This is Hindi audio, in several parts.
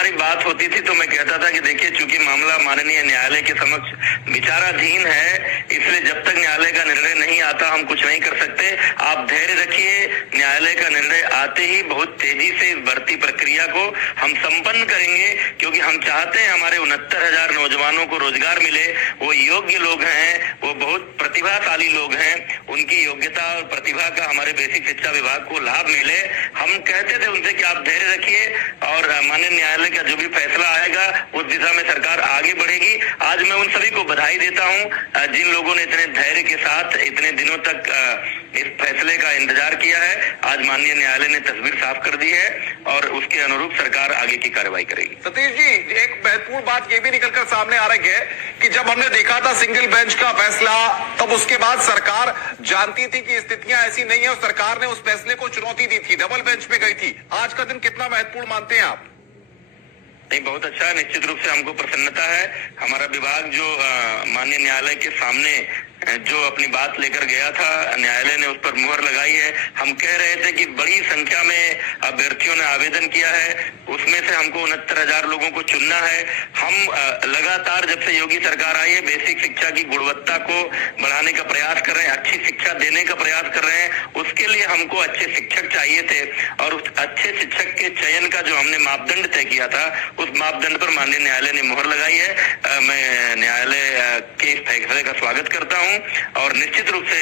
हमारी बात होती थी तो मैं कहता था कि देखिए, चूंकि मामला माननीय न्यायालय के समक्ष विचाराधीन है, इसलिए जब तक न्यायालय का निर्णय नहीं आता हम कुछ नहीं कर सकते। आप धैर्य रखिए, न्यायालय का निर्णय आते ही बहुत तेजी से इस भर्ती प्रक्रिया को हम संपन्न करेंगे, क्योंकि हम चाहते हैं हमारे 69,000 नौजवानों को रोजगार मिले। वो योग्य लोग हैं, वो बहुत प्रतिभाशाली लोग हैं, उनकी योग्यता और प्रतिभा का हमारे बेसिक शिक्षा विभाग को लाभ मिले। हम कहते थे उनसे कि आप धैर्य रखिए और माननीय न्यायालय का जो भी फैसला आएगा उस दिशा में सरकार आगे बढ़ेगी। आज मैं उन सभी को बधाई देता हूं जिन लोगों ने इतने धैर्य के साथ इतने दिनों तक इस फैसले का इंतजार किया है। आज माननीय न्यायालय ने तस्वीर साफ कर दी है और उसके अनुरूप सरकार आगे की कार्रवाई करेगी। सतीश जी, एक महत्वपूर्ण बात ये भी निकलकर सामने आ रही है कि जब हमने देखा था सिंगल बेंच का फैसला, तब उसके बाद सरकार जानती थी कि स्थितियां ऐसी नहीं है और सरकार ने उस फैसले को चुनौती दी थी, डबल बेंच पे गई थी। आज का दिन कितना महत्वपूर्ण मानते हैं आप? नहीं, बहुत अच्छा है। निश्चित रूप से हमको प्रसन्नता है। हमारा विभाग जो माननीय न्यायालय के सामने जो अपनी बात लेकर गया था, न्यायालय ने उस पर मुहर लगाई है। हम कह रहे थे कि बड़ी संख्या में अभ्यर्थियों ने आवेदन किया है, उसमें से हमको 69,000 लोगों को चुनना है। हम लगातार जब से योगी सरकार आई है बेसिक शिक्षा की गुणवत्ता को बढ़ाने का प्रयास कर रहे हैं, अच्छी शिक्षा देने का प्रयास कर रहे हैं। उसके लिए हमको अच्छे शिक्षक चाहिए थे और उस अच्छे शिक्षक के चयन का जो हमने मापदंड तय किया था, उस मापदंड पर माननीय न्यायालय ने मुहर लगाई है। मैं न्यायालय के इस फैसले का स्वागत करता हूं और निश्चित रूप से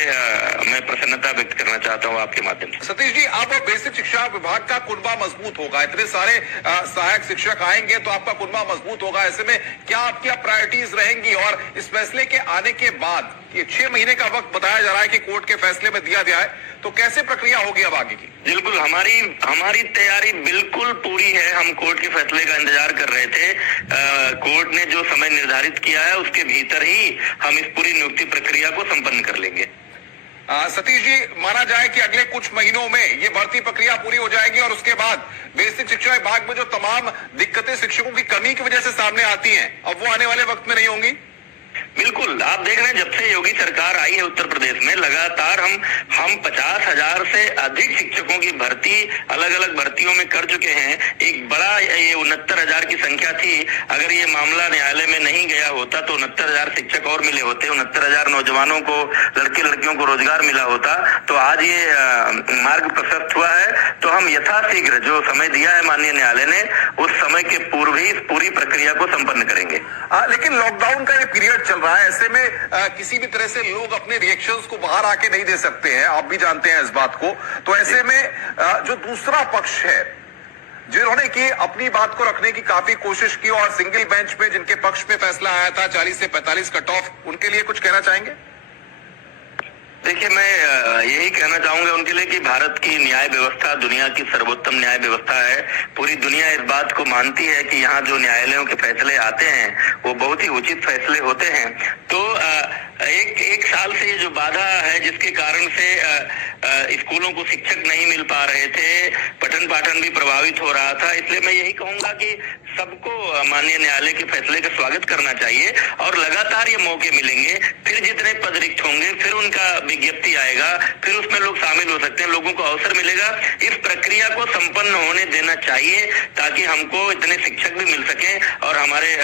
मैं प्रसन्नता व्यक्त करना चाहता हूं आपके माध्यम से। सतीश जी, अब बेसिक शिक्षा विभाग का कुनबा मजबूत होगा, इतने सारे सहायक शिक्षक आएंगे तो आपका कुनबा मजबूत होगा। ऐसे में क्या आपकी प्रायोरिटीज रहेंगी? और इस फैसले के आने के बाद ये 6 महीने का वक्त बताया जा रहा है कि कोर्ट के फैसले में दिया गया है, तो कैसे प्रक्रिया होगी अब आगे की? बिल्कुल, हमारी तैयारी बिल्कुल पूरी है। हम कोर्ट के फैसले का इंतजार कर रहे थे। कोर्ट ने जो समय निर्धारित किया है उसके भीतर ही हम इस पूरी नियुक्ति प्रक्रिया को संपन्न कर लेंगे। सतीश जी, माना जाए कि अगले कुछ महीनों में ये भर्ती प्रक्रिया पूरी हो जाएगी और उसके बाद बेसिक शिक्षा विभाग में जो तमाम दिक्कतें शिक्षकों की कमी की वजह से सामने आती हैं, अब वो आने वाले वक्त में नहीं होंगी? बिल्कुल, आप देख रहे हैं जब से योगी सरकार आई है उत्तर प्रदेश में लगातार हम 50,000 से अधिक शिक्षकों की भर्ती अलग अलग भर्तियों में कर चुके हैं। एक बड़ा ये 69,000 की संख्या थी। अगर ये मामला न्यायालय में नहीं गया होता तो 69,000 शिक्षक और मिले होते, 69,000 नौजवानों को, लड़के लड़कियों को रोजगार मिला होता। तो आज ये मार्ग प्रशस्त हुआ है। तो हम यथाशीघ्र जो समय दिया है माननीय न्यायालय ने, उस समय के पूर्व ही इस पूरी प्रक्रिया को संपन्न करेंगे। लेकिन लॉकडाउन का ये पीरियड चल रहा है, ऐसे में किसी भी तरह से लोग अपने रिएक्शंस को बाहर आके नहीं दे सकते हैं, आप भी जानते हैं इस बात को। तो ऐसे में जो दूसरा पक्ष है, जिन्होंने की अपनी बात को रखने की काफी कोशिश की और सिंगल बेंच पे जिनके पक्ष में फैसला आया था 40 से 45 कट ऑफ, उनके लिए कुछ कहना चाहेंगे? देखिए, मैं यही कहना चाहूंगा उनके लिए कि भारत की न्याय व्यवस्था दुनिया की सर्वोत्तम न्याय व्यवस्था है। पूरी दुनिया इस बात को मानती है कि यहाँ जो न्यायालयों के फैसले आते हैं वो बहुत ही उचित फैसले होते हैं। तो एक साल से ये जो बाधा है जिसके कारण से स्कूलों को शिक्षक नहीं मिल पा रहे थे, पठन पाठन भी प्रभावित हो रहा था, इसलिए मैं यही कहूंगा कि सबको माननीय न्यायालय के फैसले का स्वागत करना चाहिए और लगातार ये मौके मिलेंगे। फिर जितने पद रिक्त होंगे फिर उनका विज्ञप्ति आएगा, फिर उसमें लोग शामिल हो सकते हैं, लोगों को अवसर मिलेगा। इस प्रक्रिया को संपन्न होने देना चाहिए ताकि हमको इतने शिक्षक भी मिल सके और हमारे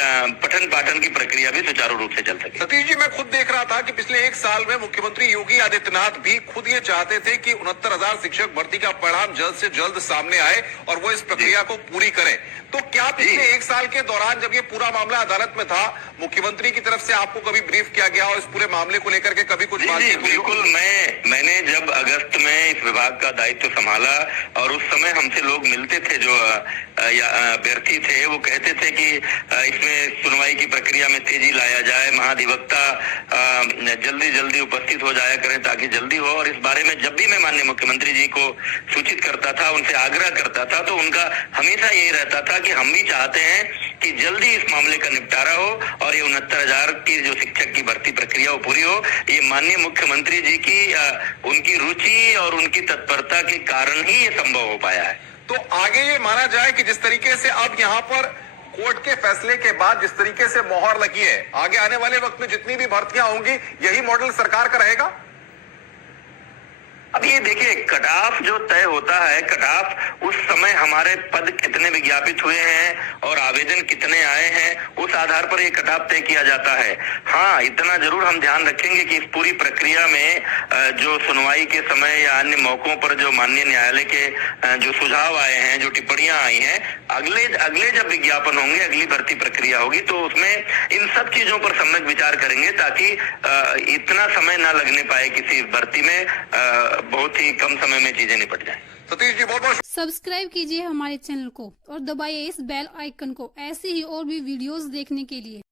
पठन पाठन की प्रक्रिया भी सुचारू रूप से चल सके। सतीश जी, मैं खुद देख रहा था कि पिछले 1 साल में मुख्यमंत्री योगी आदित्यनाथ भी खुद ये चाहते थे कि 69,000 शिक्षक भर्ती का परिणाम जल्द से जल्द सामने आए और वो इस प्रक्रिया को पूरी करें। तो क्या पिछले 1 साल के दौरान जब ये पूरा मामला अदालत में था, मुख्यमंत्री की तरफ से आपको कभी ब्रीफ किया गया और इस पूरे मामले को लेकर के कभी कुछ बातचीत हुई? बिल्कुल, मैंने जब अगस्त में इस विभाग का दायित्व संभाला और उस समय हमसे लोग मिलते थे जो अभ्यर्थी थे, वो कहते थे कि इसमें सुनवाई की प्रक्रिया में तेजी लाया जाए, महाधिवक्ता जल्दी उपस्थित हो जाया करें ताकि जल्दी हो। और इस बारे में जब भी मैं माननीय मुख्यमंत्री जी को सूचित करता था, उनसे आग्रह करता था, तो उनका हमेशा यही रहता था कि हम भी चाहते हैं कि जल्दी इस मामले का निपटारा हो और ये 69,000 की जो शिक्षक की भर्ती प्रक्रिया वो पूरी हो। ये माननीय मुख्यमंत्री जी की उनकी रुचि और उनकी तत्परता के कारण ही ये संभव हो पाया है। तो आगे ये माना जाए कि जिस तरीके से अब यहाँ पर कोर्ट के फैसले के बाद जिस तरीके से मोहर लगी है, आगे आने वाले वक्त में जितनी भी भर्तियां होंगी यही मॉडल सरकार का रहेगा? अब ये देखिए, कट ऑफ जो तय होता है, कट ऑफ उस समय हमारे पद कितने विज्ञापित हुए हैं और आवेदन कितने आए हैं उस आधार पर ये कटाव तय किया जाता है। हाँ, इतना जरूर हम ध्यान रखेंगे कि इस पूरी प्रक्रिया में जो सुनवाई के समय या अन्य मौकों पर जो माननीय न्यायालय के जो सुझाव आए हैं, जो टिप्पणियां आई हैं, अगले जब विज्ञापन होंगे, अगली भर्ती प्रक्रिया होगी तो उसमें इन सब चीजों पर सम्यक विचार करेंगे ताकि इतना समय न लगने पाए किसी भर्ती में, बहुत ही कम समय में चीजें निपट जाएं। सतीश जी, बहुत बहुत सब्सक्राइब कीजिए हमारे चैनल को और दबाइए इस बेल आइकन को ऐसे ही और भी वीडियोस देखने के लिए।